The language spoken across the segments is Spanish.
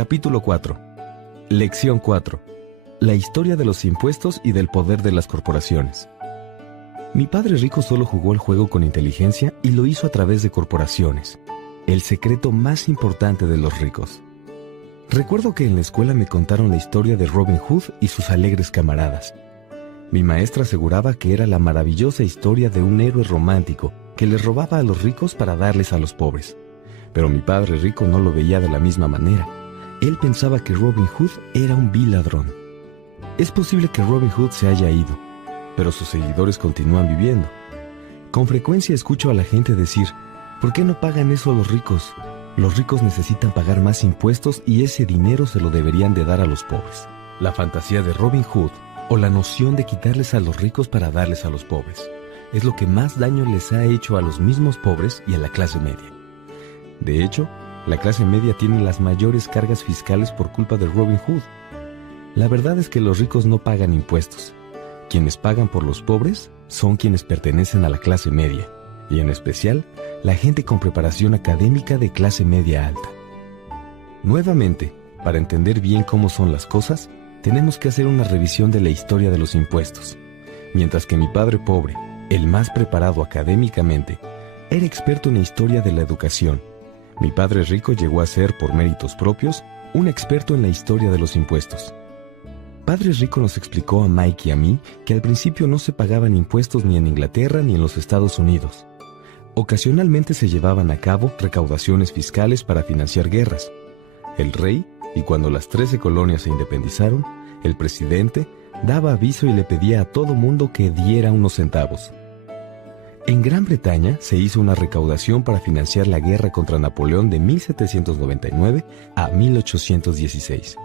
Capítulo 4. Lección 4. La historia de los impuestos y del poder de las corporaciones. Mi padre rico solo jugó el juego con inteligencia y lo hizo a través de corporaciones, el secreto más importante de los ricos. Recuerdo que en la escuela me contaron la historia de Robin Hood y sus alegres camaradas. Mi maestra aseguraba que era la maravillosa historia de un héroe romántico que les robaba a los ricos para darles a los pobres. Pero mi padre rico no lo veía de la misma manera. Él pensaba que Robin Hood era un vil ladrón. Es posible que Robin Hood se haya ido, pero sus seguidores continúan viviendo. Con frecuencia escucho a la gente decir, ¿por qué no pagan eso a los ricos? Los ricos necesitan pagar más impuestos y ese dinero se lo deberían de dar a los pobres. La fantasía de Robin Hood, o la noción de quitarles a los ricos para darles a los pobres, es lo que más daño les ha hecho a los mismos pobres y a la clase media. De hecho, la clase media tiene las mayores cargas fiscales por culpa de Robin Hood. La verdad es que los ricos no pagan impuestos. Quienes pagan por los pobres son quienes pertenecen a la clase media, y en especial, la gente con preparación académica de clase media alta. Nuevamente, para entender bien cómo son las cosas, tenemos que hacer una revisión de la historia de los impuestos. Mientras que mi padre pobre, el más preparado académicamente, era experto en la historia de la educación, mi padre rico llegó a ser, por méritos propios, un experto en la historia de los impuestos. Padre rico nos explicó a Mike y a mí que al principio no se pagaban impuestos ni en Inglaterra ni en los Estados Unidos. Ocasionalmente se llevaban a cabo recaudaciones fiscales para financiar guerras. El rey, y cuando las 13 colonias se independizaron, el presidente daba aviso y le pedía a todo mundo que diera unos centavos. En Gran Bretaña se hizo una recaudación para financiar la guerra contra Napoleón de 1799 a 1816.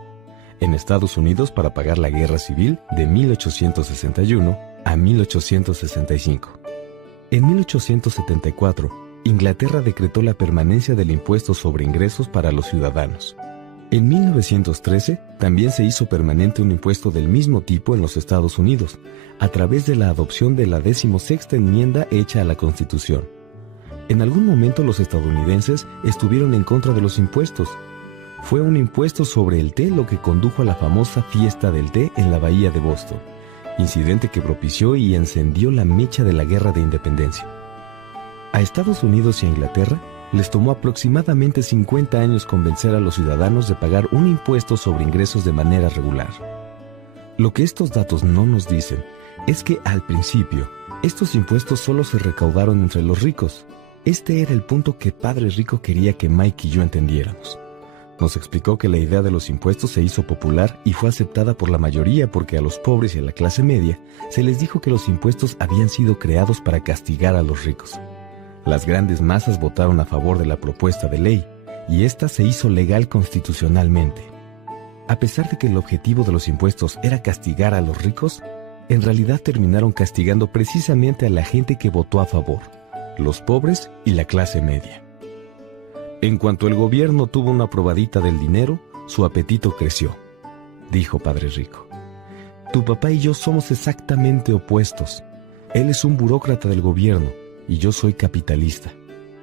En Estados Unidos para pagar la guerra civil de 1861 a 1865. En 1874, Inglaterra decretó la permanencia del impuesto sobre ingresos para los ciudadanos. En 1913, también se hizo permanente un impuesto del mismo tipo en los Estados Unidos, a través de la adopción de la 16ª enmienda hecha a la Constitución. En algún momento los estadounidenses estuvieron en contra de los impuestos. Fue un impuesto sobre el té lo que condujo a la famosa fiesta del té en la bahía de Boston, incidente que propició y encendió la mecha de la Guerra de Independencia. A Estados Unidos y a Inglaterra les tomó aproximadamente 50 años convencer a los ciudadanos de pagar un impuesto sobre ingresos de manera regular. Lo que estos datos no nos dicen es que al principio, estos impuestos solo se recaudaron entre los ricos. Este era el punto que Padre Rico quería que Mike y yo entendiéramos. Nos explicó que la idea de los impuestos se hizo popular y fue aceptada por la mayoría porque a los pobres y a la clase media se les dijo que los impuestos habían sido creados para castigar a los ricos. Las grandes masas votaron a favor de la propuesta de ley, y esta se hizo legal constitucionalmente. A pesar de que el objetivo de los impuestos era castigar a los ricos, en realidad terminaron castigando precisamente a la gente que votó a favor, los pobres y la clase media. En cuanto el gobierno tuvo una probadita del dinero, su apetito creció, dijo Padre Rico. Tu papá y yo somos exactamente opuestos. Él es un burócrata del gobierno, y yo soy capitalista.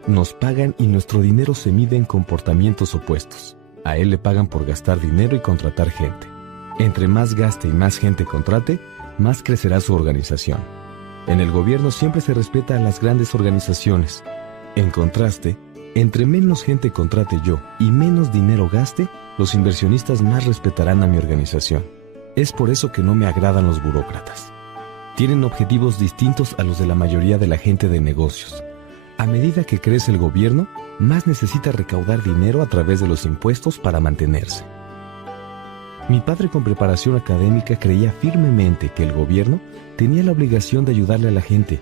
Nos pagan y nuestro dinero se mide en comportamientos opuestos. A él le pagan por gastar dinero y contratar gente. Entre más gaste y más gente contrate, más crecerá su organización. En el gobierno siempre se respeta a las grandes organizaciones. En contraste, entre menos gente contrate yo y menos dinero gaste, los inversionistas más respetarán a mi organización. Es por eso que no me agradan los burócratas. Tienen objetivos distintos a los de la mayoría de la gente de negocios. A medida que crece el gobierno, más necesita recaudar dinero a través de los impuestos para mantenerse. Mi padre con preparación académica creía firmemente que el gobierno tenía la obligación de ayudarle a la gente.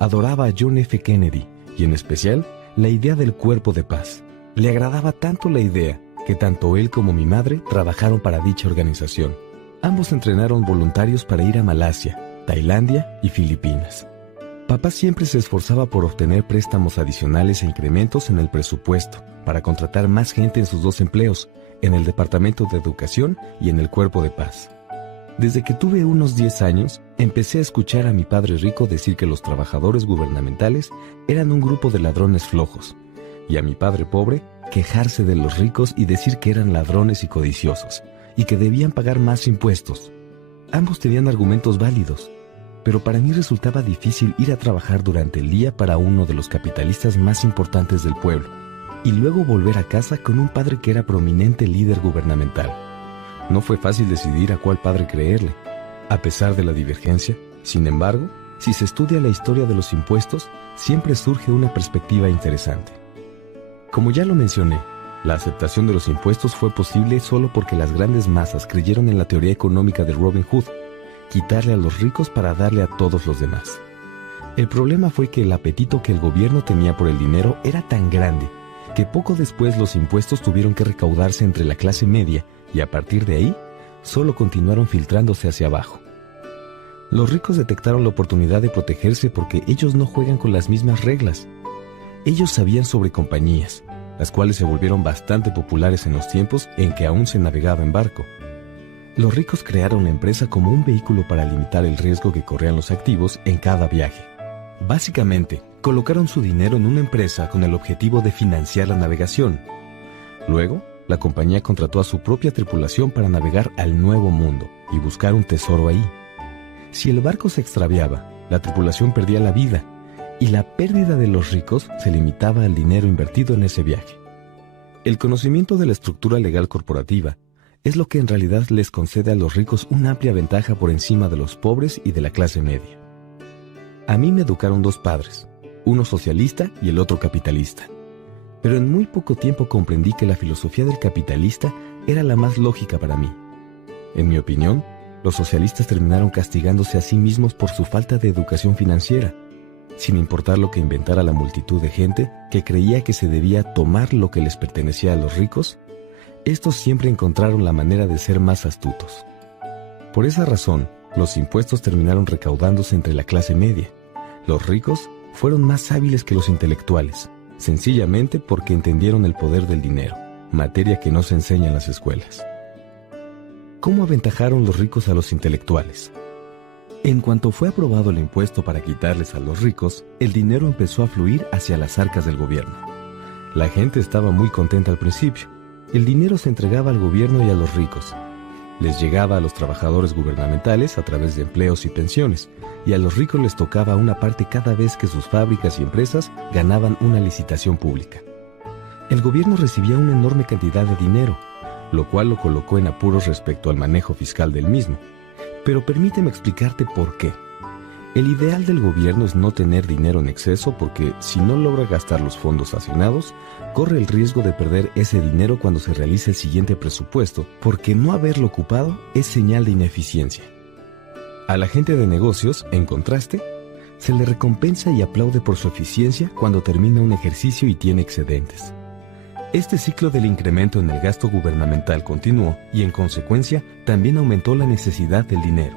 Adoraba a John F. Kennedy y en especial la idea del cuerpo de paz. Le agradaba tanto la idea que tanto él como mi madre trabajaron para dicha organización. Ambos entrenaron voluntarios para ir a Malasia, Tailandia y Filipinas. Papá siempre se esforzaba por obtener préstamos adicionales e incrementos en el presupuesto para contratar más gente en sus dos empleos, en el Departamento de Educación y en el Cuerpo de Paz. Desde que tuve unos 10 años, empecé a escuchar a mi padre rico decir que los trabajadores gubernamentales eran un grupo de ladrones flojos, y a mi padre pobre quejarse de los ricos y decir que eran ladrones y codiciosos, y que debían pagar más impuestos. Ambos tenían argumentos válidos, pero para mí resultaba difícil ir a trabajar durante el día para uno de los capitalistas más importantes del pueblo, y luego volver a casa con un padre que era prominente líder gubernamental. No fue fácil decidir a cuál padre creerle. A pesar de la divergencia, sin embargo, si se estudia la historia de los impuestos, siempre surge una perspectiva interesante. Como ya lo mencioné, la aceptación de los impuestos fue posible solo porque las grandes masas creyeron en la teoría económica de Robin Hood, quitarle a los ricos para darle a todos los demás. El problema fue que el apetito que el gobierno tenía por el dinero era tan grande que poco después los impuestos tuvieron que recaudarse entre la clase media y a partir de ahí, solo continuaron filtrándose hacia abajo. Los ricos detectaron la oportunidad de protegerse porque ellos no juegan con las mismas reglas. Ellos sabían sobre compañías, las cuales se volvieron bastante populares en los tiempos en que aún se navegaba en barco. Los ricos crearon la empresa como un vehículo para limitar el riesgo que corrían los activos en cada viaje. Básicamente, colocaron su dinero en una empresa con el objetivo de financiar la navegación. Luego, la compañía contrató a su propia tripulación para navegar al Nuevo Mundo y buscar un tesoro ahí. Si el barco se extraviaba, la tripulación perdía la vida, y la pérdida de los ricos se limitaba al dinero invertido en ese viaje. El conocimiento de la estructura legal corporativa es lo que en realidad les concede a los ricos una amplia ventaja por encima de los pobres y de la clase media. A mí me educaron dos padres, uno socialista y el otro capitalista. Pero en muy poco tiempo comprendí que la filosofía del capitalista era la más lógica para mí. En mi opinión, los socialistas terminaron castigándose a sí mismos por su falta de educación financiera, sin importar lo que inventara la multitud de gente que creía que se debía tomar lo que les pertenecía a los ricos. Estos siempre encontraron la manera de ser más astutos. Por esa razón, los impuestos terminaron recaudándose entre la clase media. Los ricos fueron más hábiles que los intelectuales, sencillamente porque entendieron el poder del dinero, materia que no se enseña en las escuelas. ¿Cómo aventajaron los ricos a los intelectuales? En cuanto fue aprobado el impuesto para quitarles a los ricos, el dinero empezó a fluir hacia las arcas del gobierno. La gente estaba muy contenta al principio. El dinero se entregaba al gobierno y a los ricos. Les llegaba a los trabajadores gubernamentales a través de empleos y pensiones, y a los ricos les tocaba una parte cada vez que sus fábricas y empresas ganaban una licitación pública. El gobierno recibía una enorme cantidad de dinero, lo cual lo colocó en apuros respecto al manejo fiscal del mismo. Pero permíteme explicarte por qué. El ideal del gobierno es no tener dinero en exceso porque si no logra gastar los fondos asignados, corre el riesgo de perder ese dinero cuando se realice el siguiente presupuesto, porque no haberlo ocupado es señal de ineficiencia. A la gente de negocios, en contraste, se le recompensa y aplaude por su eficiencia cuando termina un ejercicio y tiene excedentes. Este ciclo del incremento en el gasto gubernamental continuó y, en consecuencia, también aumentó la necesidad del dinero.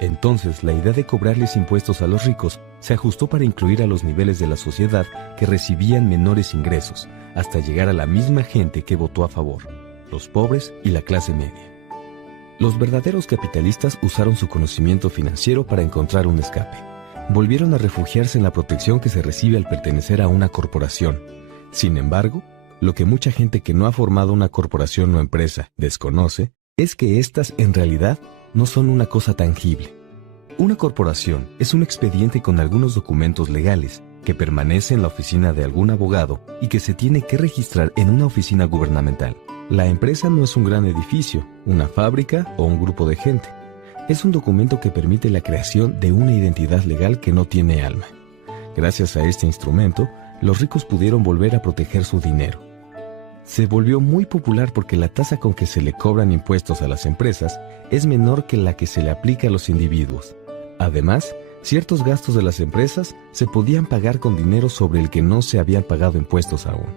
Entonces, la idea de cobrarles impuestos a los ricos se ajustó para incluir a los niveles de la sociedad que recibían menores ingresos, hasta llegar a la misma gente que votó a favor, los pobres y la clase media. Los verdaderos capitalistas usaron su conocimiento financiero para encontrar un escape. Volvieron a refugiarse en la protección que se recibe al pertenecer a una corporación. Sin embargo, lo que mucha gente que no ha formado una corporación o empresa desconoce es que éstas en realidad no son una cosa tangible. Una corporación es un expediente con algunos documentos legales que permanece en la oficina de algún abogado y que se tiene que registrar en una oficina gubernamental. La empresa no es un gran edificio, una fábrica o un grupo de gente. Es un documento que permite la creación de una identidad legal que no tiene alma. Gracias a este instrumento, los ricos pudieron volver a proteger su dinero. Se volvió muy popular porque la tasa con que se le cobran impuestos a las empresas es menor que la que se le aplica a los individuos. Además, ciertos gastos de las empresas se podían pagar con dinero sobre el que no se habían pagado impuestos aún.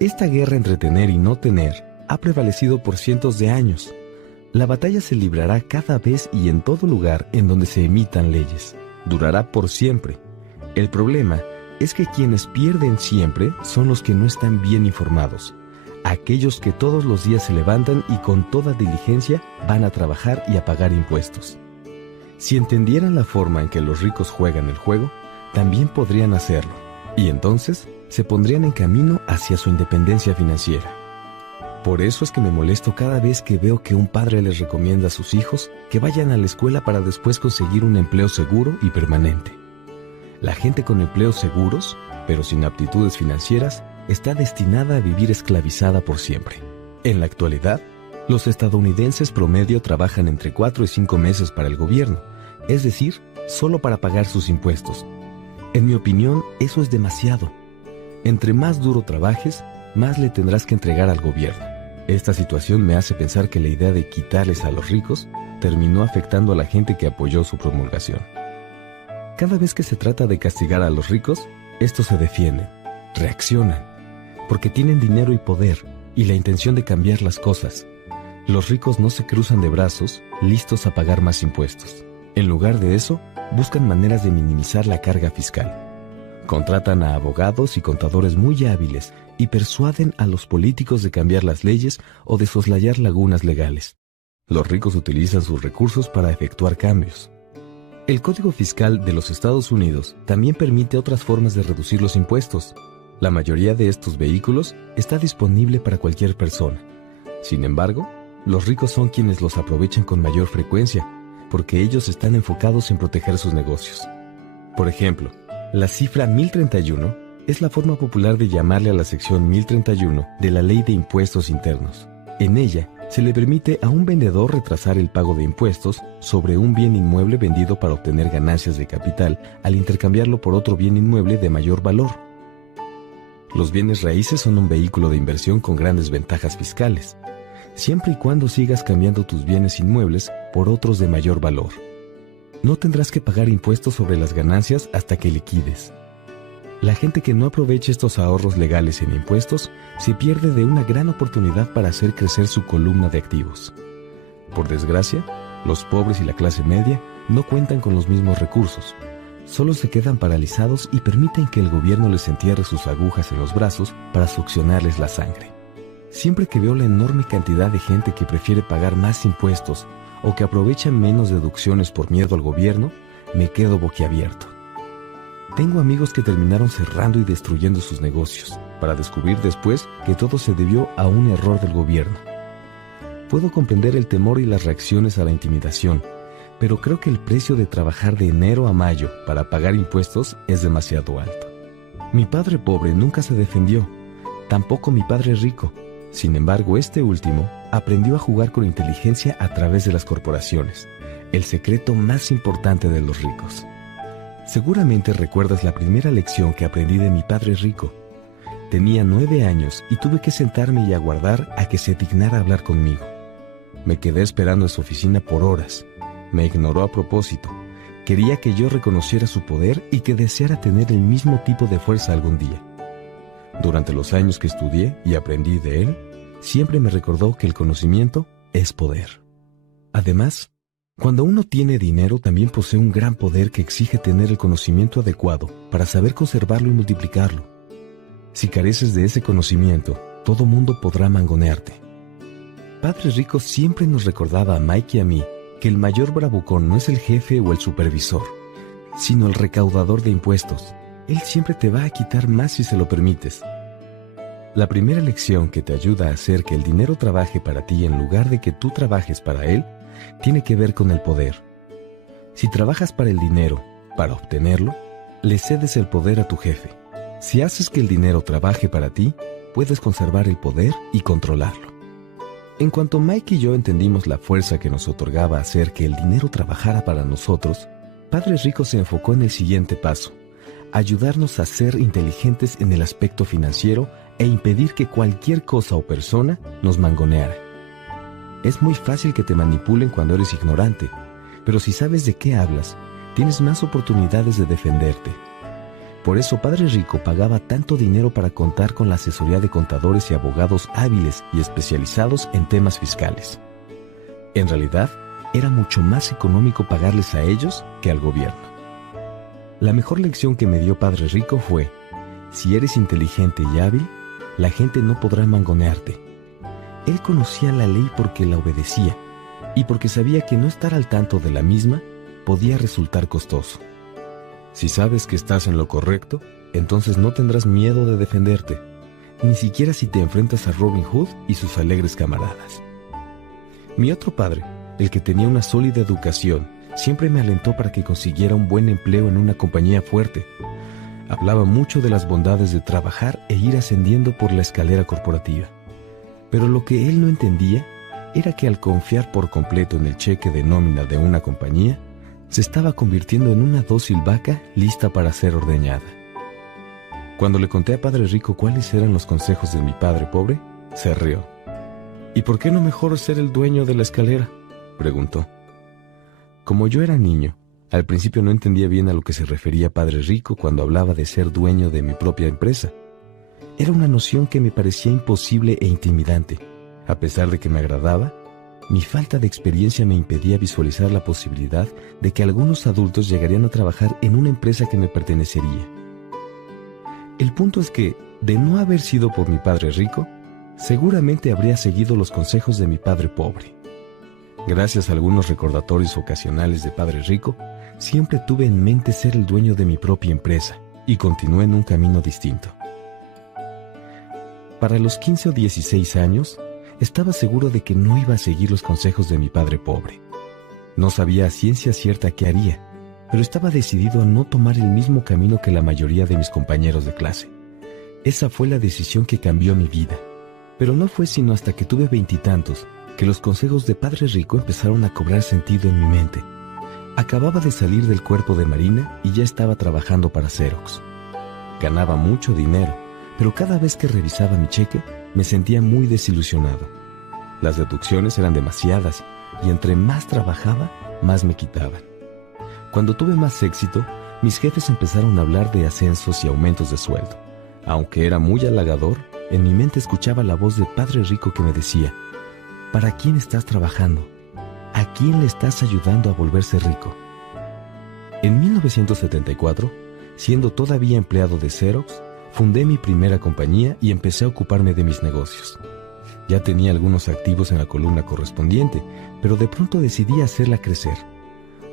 Esta guerra entre tener y no tener ha prevalecido por cientos de años. La batalla se librará cada vez y en todo lugar en donde se emitan leyes. Durará por siempre. El problema es que quienes pierden siempre son los que no están bien informados, aquellos que todos los días se levantan y con toda diligencia van a trabajar y a pagar impuestos. Si entendieran la forma en que los ricos juegan el juego, también podrían hacerlo. y entonces se pondrían en camino hacia su independencia financiera. Por eso es que me molesto cada vez que veo que un padre les recomienda a sus hijos que vayan a la escuela para después conseguir un empleo seguro y permanente. La gente con empleos seguros, pero sin aptitudes financieras, está destinada a vivir esclavizada por siempre. En la actualidad, los estadounidenses promedio trabajan entre 4 y 5 meses para el gobierno, es decir, solo para pagar sus impuestos. En mi opinión, eso es demasiado. Entre más duro trabajes, más le tendrás que entregar al gobierno. Esta situación me hace pensar que la idea de quitarles a los ricos terminó afectando a la gente que apoyó su promulgación. Cada vez que se trata de castigar a los ricos, estos se defienden, reaccionan, porque tienen dinero y poder y la intención de cambiar las cosas. Los ricos no se cruzan de brazos, listos a pagar más impuestos. En lugar de eso, buscan maneras de minimizar la carga fiscal. Contratan a abogados y contadores muy hábiles y persuaden a los políticos de cambiar las leyes o de soslayar lagunas legales. Los ricos utilizan sus recursos para efectuar cambios. El Código Fiscal de los Estados Unidos también permite otras formas de reducir los impuestos. La mayoría de estos vehículos está disponible para cualquier persona. Sin embargo, los ricos son quienes los aprovechan con mayor frecuencia, porque ellos están enfocados en proteger sus negocios. Por ejemplo, la cifra 1031 es la forma popular de llamarle a la sección 1031 de la Ley de Impuestos Internos. En ella, se le permite a un vendedor retrasar el pago de impuestos sobre un bien inmueble vendido para obtener ganancias de capital al intercambiarlo por otro bien inmueble de mayor valor. Los bienes raíces son un vehículo de inversión con grandes ventajas fiscales, siempre y cuando sigas cambiando tus bienes inmuebles por otros de mayor valor. No tendrás que pagar impuestos sobre las ganancias hasta que liquides. La gente que no aproveche estos ahorros legales en impuestos se pierde de una gran oportunidad para hacer crecer su columna de activos. Por desgracia, los pobres y la clase media no cuentan con los mismos recursos. Solo se quedan paralizados y permiten que el gobierno les entierre sus agujas en los brazos para succionarles la sangre. Siempre que veo la enorme cantidad de gente que prefiere pagar más impuestos o que aprovechan menos deducciones por miedo al gobierno, me quedo boquiabierto. Tengo amigos que terminaron cerrando y destruyendo sus negocios, para descubrir después que todo se debió a un error del gobierno. Puedo comprender el temor y las reacciones a la intimidación, pero creo que el precio de trabajar de enero a mayo para pagar impuestos es demasiado alto. Mi padre pobre nunca se defendió, tampoco mi padre rico. Sin embargo, este último aprendió a jugar con inteligencia a través de las corporaciones, el secreto más importante de los ricos. Seguramente recuerdas la primera lección que aprendí de mi padre rico. Tenía 9 años y tuve que sentarme y aguardar a que se dignara hablar conmigo. Me quedé esperando en su oficina por horas. Me ignoró a propósito. Quería que yo reconociera su poder y que deseara tener el mismo tipo de fuerza algún día. Durante los años que estudié y aprendí de él, siempre me recordó que el conocimiento es poder. Además, cuando uno tiene dinero, también posee un gran poder que exige tener el conocimiento adecuado para saber conservarlo y multiplicarlo. Si careces de ese conocimiento, todo mundo podrá mangonearte. Padre Rico siempre nos recordaba a Mike y a mí que el mayor bravucón no es el jefe o el supervisor, sino el recaudador de impuestos. Él siempre te va a quitar más si se lo permites. La primera lección que te ayuda a hacer que el dinero trabaje para ti en lugar de que tú trabajes para él, tiene que ver con el poder. Si trabajas para el dinero, para obtenerlo, le cedes el poder a tu jefe. Si haces que el dinero trabaje para ti, puedes conservar el poder y controlarlo. En cuanto Mike y yo entendimos la fuerza que nos otorgaba hacer que el dinero trabajara para nosotros, Padre Rico se enfocó en el siguiente paso: ayudarnos a ser inteligentes en el aspecto financiero e impedir que cualquier cosa o persona nos mangoneara. Es muy fácil que te manipulen cuando eres ignorante, pero si sabes de qué hablas, tienes más oportunidades de defenderte. Por eso Padre Rico pagaba tanto dinero para contar con la asesoría de contadores y abogados hábiles y especializados en temas fiscales. En realidad, era mucho más económico pagarles a ellos que al gobierno. La mejor lección que me dio Padre Rico fue: si eres inteligente y hábil, la gente no podrá mangonearte. Él conocía la ley porque la obedecía y porque sabía que no estar al tanto de la misma podía resultar costoso. Si sabes que estás en lo correcto, entonces no tendrás miedo de defenderte, ni siquiera si te enfrentas a Robin Hood y sus alegres camaradas. Mi otro padre, el que tenía una sólida educación, siempre me alentó para que consiguiera un buen empleo en una compañía fuerte. Hablaba mucho de las bondades de trabajar e ir ascendiendo por la escalera corporativa. Pero lo que él no entendía era que al confiar por completo en el cheque de nómina de una compañía, se estaba convirtiendo en una dócil vaca lista para ser ordeñada. Cuando le conté a Padre Rico cuáles eran los consejos de mi padre pobre, se rió. «¿Y por qué no mejor ser el dueño de la escalera?», preguntó. Como yo era niño, al principio no entendía bien a lo que se refería Padre Rico cuando hablaba de ser dueño de mi propia empresa. Era una noción que me parecía imposible e intimidante. A pesar de que me agradaba, mi falta de experiencia me impedía visualizar la posibilidad de que algunos adultos llegarían a trabajar en una empresa que me pertenecería. El punto es que, de no haber sido por mi padre rico, seguramente habría seguido los consejos de mi padre pobre. Gracias a algunos recordatorios ocasionales de Padre Rico, siempre tuve en mente ser el dueño de mi propia empresa y continué en un camino distinto. Para los 15 o 16 años, estaba seguro de que no iba a seguir los consejos de mi padre pobre. No sabía a ciencia cierta qué haría, pero estaba decidido a no tomar el mismo camino que la mayoría de mis compañeros de clase. Esa fue la decisión que cambió mi vida, pero no fue sino hasta que tuve 20 y tantos que los consejos de Padre Rico empezaron a cobrar sentido en mi mente. Acababa de salir del cuerpo de Marina y ya estaba trabajando para Xerox. Ganaba mucho dinero, pero cada vez que revisaba mi cheque, me sentía muy desilusionado. Las deducciones eran demasiadas y entre más trabajaba, más me quitaban. Cuando tuve más éxito, mis jefes empezaron a hablar de ascensos y aumentos de sueldo. Aunque era muy halagador, en mi mente escuchaba la voz de Padre Rico que me decía: ¿para quién estás trabajando? ¿A quién le estás ayudando a volverse rico? En 1974, siendo todavía empleado de Xerox, fundé mi primera compañía y empecé a ocuparme de mis negocios. Ya tenía algunos activos en la columna correspondiente, pero de pronto decidí hacerla crecer.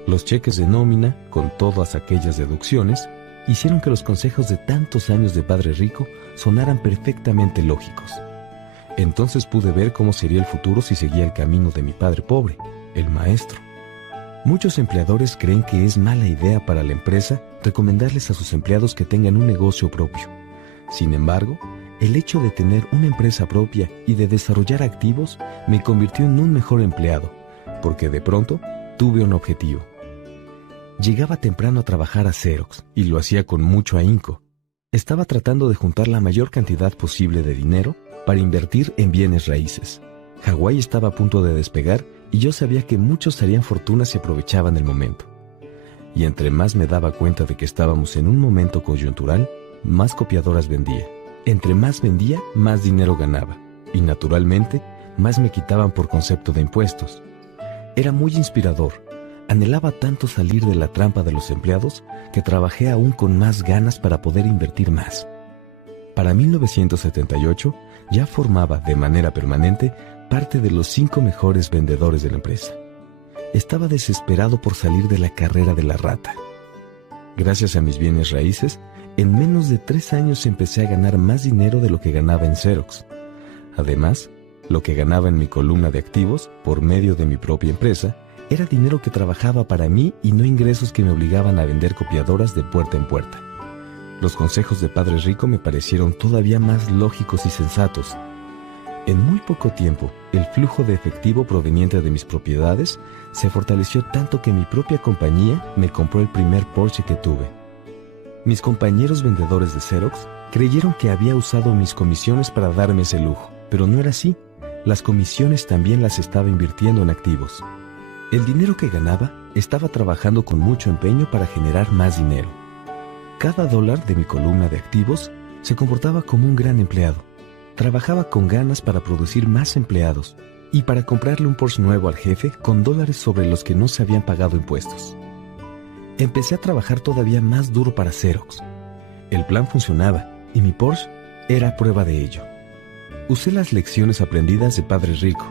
Los cheques de nómina, con todas aquellas deducciones, hicieron que los consejos de tantos años de Padre Rico sonaran perfectamente lógicos. Entonces pude ver cómo sería el futuro si seguía el camino de mi padre pobre, el maestro. Muchos empleadores creen que es mala idea para la empresa recomendarles a sus empleados que tengan un negocio propio. Sin embargo, el hecho de tener una empresa propia y de desarrollar activos me convirtió en un mejor empleado, porque de pronto tuve un objetivo. Llegaba temprano a trabajar a Xerox y lo hacía con mucho ahínco. Estaba tratando de juntar la mayor cantidad posible de dinero para invertir en bienes raíces. Hawái estaba a punto de despegar y yo sabía que muchos harían fortuna si aprovechaban el momento. Y entre más me daba cuenta de que estábamos en un momento coyuntural, más copiadoras vendía. Entre más vendía, más dinero ganaba. Y naturalmente, más me quitaban por concepto de impuestos. Era muy inspirador. Anhelaba tanto salir de la trampa de los empleados que trabajé aún con más ganas para poder invertir más. Para 1978, ya formaba de manera permanente parte de los 5 mejores vendedores de la empresa. Estaba desesperado por salir de la carrera de la rata. Gracias a mis bienes raíces, en menos de 3 años empecé a ganar más dinero de lo que ganaba en Xerox. Además, lo que ganaba en mi columna de activos, por medio de mi propia empresa, era dinero que trabajaba para mí y no ingresos que me obligaban a vender copiadoras de puerta en puerta. Los consejos de Padre Rico me parecieron todavía más lógicos y sensatos. En muy poco tiempo, el flujo de efectivo proveniente de mis propiedades se fortaleció tanto que mi propia compañía me compró el primer Porsche que tuve. Mis compañeros vendedores de Xerox creyeron que había usado mis comisiones para darme ese lujo, pero no era así. Las comisiones también las estaba invirtiendo en activos. El dinero que ganaba estaba trabajando con mucho empeño para generar más dinero. Cada dólar de mi columna de activos se comportaba como un gran empleado. Trabajaba con ganas para producir más empleados y para comprarle un Porsche nuevo al jefe con dólares sobre los que no se habían pagado impuestos. Empecé a trabajar todavía más duro para Xerox. El plan funcionaba y mi Porsche era prueba de ello. Usé las lecciones aprendidas de Padre Rico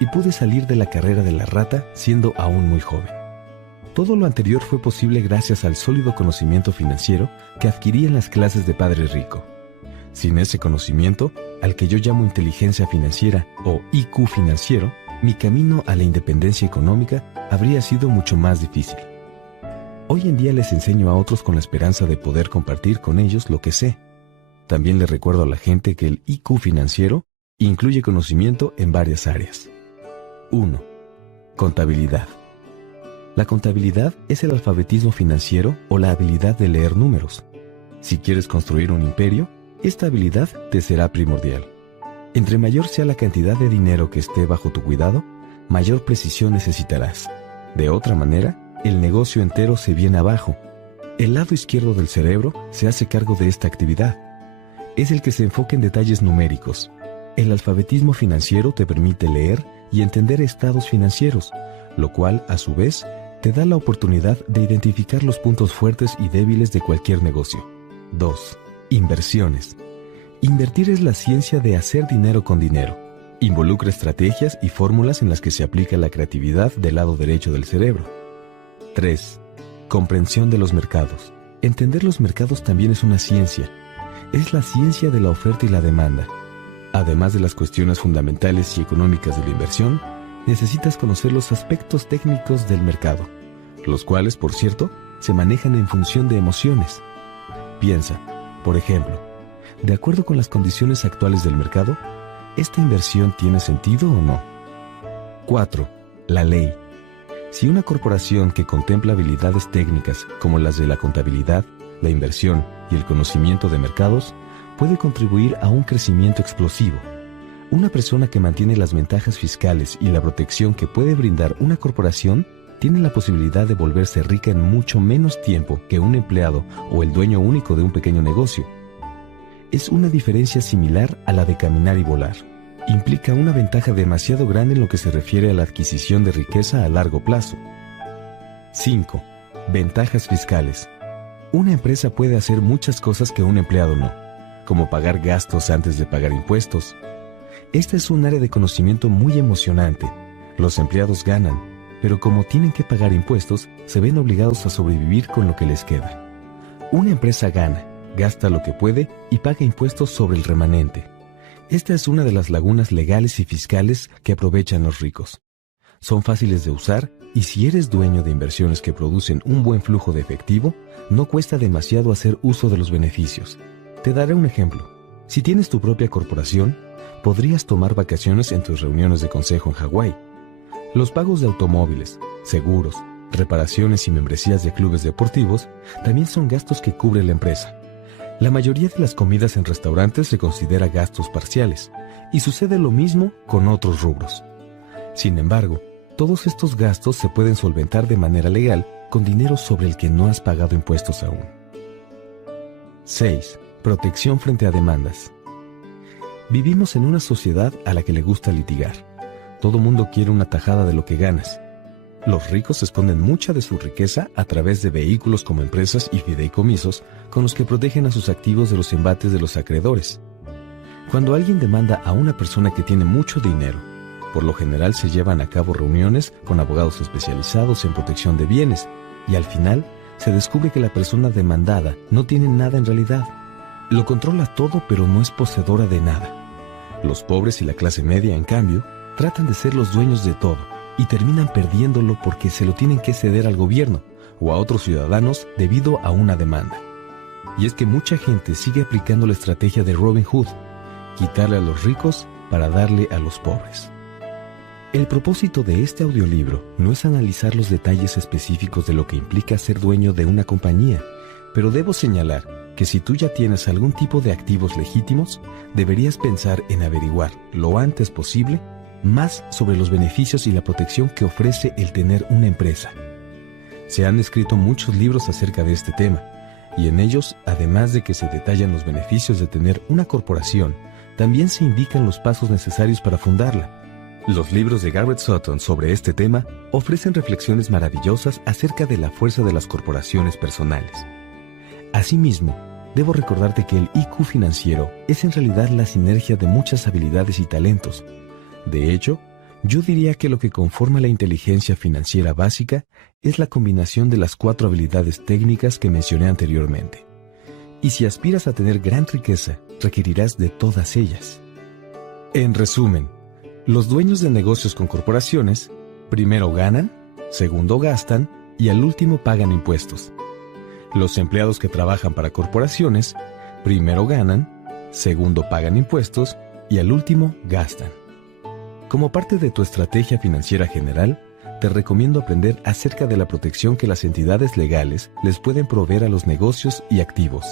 y pude salir de la carrera de la rata siendo aún muy joven. Todo lo anterior fue posible gracias al sólido conocimiento financiero que adquirí en las clases de Padre Rico. Sin ese conocimiento, al que yo llamo inteligencia financiera o IQ financiero, mi camino a la independencia económica habría sido mucho más difícil. Hoy en día les enseño a otros con la esperanza de poder compartir con ellos lo que sé. También les recuerdo a la gente que el IQ financiero incluye conocimiento en varias áreas. 1. Contabilidad. La contabilidad es el alfabetismo financiero o la habilidad de leer números. Si quieres construir un imperio, esta habilidad te será primordial. Entre mayor sea la cantidad de dinero que esté bajo tu cuidado, mayor precisión necesitarás. De otra manera, el negocio entero se viene abajo. El lado izquierdo del cerebro se hace cargo de esta actividad. Es el que se enfoca en detalles numéricos. El alfabetismo financiero te permite leer y entender estados financieros, lo cual, a su vez, te da la oportunidad de identificar los puntos fuertes y débiles de cualquier negocio. 2. Inversiones. Invertir es la ciencia de hacer dinero con dinero. Involucra estrategias y fórmulas en las que se aplica la creatividad del lado derecho del cerebro. 3. Comprensión de los mercados. Entender los mercados también es una ciencia. Es la ciencia de la oferta y la demanda. Además de las cuestiones fundamentales y económicas de la inversión, necesitas conocer los aspectos técnicos del mercado, los cuales, por cierto, se manejan en función de emociones. Piensa, por ejemplo, de acuerdo con las condiciones actuales del mercado, ¿esta inversión tiene sentido o no? 4. La ley. Si una corporación que contempla habilidades técnicas como las de la contabilidad, la inversión y el conocimiento de mercados, puede contribuir a un crecimiento explosivo. Una persona que mantiene las ventajas fiscales y la protección que puede brindar una corporación tiene la posibilidad de volverse rica en mucho menos tiempo que un empleado o el dueño único de un pequeño negocio. Es una diferencia similar a la de caminar y volar. Implica una ventaja demasiado grande en lo que se refiere a la adquisición de riqueza a largo plazo. 5. Ventajas fiscales. Una empresa puede hacer muchas cosas que un empleado no, como pagar gastos antes de pagar impuestos. Esta es un área de conocimiento muy emocionante. Los empleados ganan, pero como tienen que pagar impuestos, se ven obligados a sobrevivir con lo que les queda. Una empresa gana, gasta lo que puede y paga impuestos sobre el remanente. Esta es una de las lagunas legales y fiscales que aprovechan los ricos. Son fáciles de usar y si eres dueño de inversiones que producen un buen flujo de efectivo, no cuesta demasiado hacer uso de los beneficios. Te daré un ejemplo. Si tienes tu propia corporación, podrías tomar vacaciones en tus reuniones de consejo en Hawái. Los pagos de automóviles, seguros, reparaciones y membresías de clubes deportivos también son gastos que cubre la empresa. La mayoría de las comidas en restaurantes se considera gastos parciales, y sucede lo mismo con otros rubros. Sin embargo, todos estos gastos se pueden solventar de manera legal con dinero sobre el que no has pagado impuestos aún. 6. Protección frente a demandas. Vivimos en una sociedad a la que le gusta litigar. Todo mundo quiere una tajada de lo que ganas. Los ricos esconden mucha de su riqueza a través de vehículos como empresas y fideicomisos con los que protegen a sus activos de los embates de los acreedores. Cuando alguien demanda a una persona que tiene mucho dinero, por lo general se llevan a cabo reuniones con abogados especializados en protección de bienes y al final se descubre que la persona demandada no tiene nada en realidad. Lo controla todo pero no es poseedora de nada. Los pobres y la clase media, en cambio, tratan de ser los dueños de todo y terminan perdiéndolo porque se lo tienen que ceder al gobierno o a otros ciudadanos debido a una demanda. Y es que mucha gente sigue aplicando la estrategia de Robin Hood, quitarle a los ricos para darle a los pobres. El propósito de este audiolibro no es analizar los detalles específicos de lo que implica ser dueño de una compañía, pero debo señalar que si tú ya tienes algún tipo de activos legítimos, deberías pensar en averiguar lo antes posible más sobre los beneficios y la protección que ofrece el tener una empresa. Se han escrito muchos libros acerca de este tema, y en ellos, además de que se detallan los beneficios de tener una corporación, también se indican los pasos necesarios para fundarla. Los libros de Garrett Sutton sobre este tema ofrecen reflexiones maravillosas acerca de la fuerza de las corporaciones personales. Asimismo, debo recordarte que el IQ financiero es en realidad la sinergia de muchas habilidades y talentos. De hecho, Yo diría que lo que conforma la inteligencia financiera básica es la combinación de las 4 habilidades técnicas que mencioné anteriormente. Y si aspiras a tener gran riqueza, requerirás de todas ellas. En resumen, los dueños de negocios con corporaciones, primero ganan, segundo gastan y al último pagan impuestos. Los empleados que trabajan para corporaciones, primero ganan, segundo pagan impuestos y al último gastan. Como parte de tu estrategia financiera general, te recomiendo aprender acerca de la protección que las entidades legales les pueden proveer a los negocios y activos.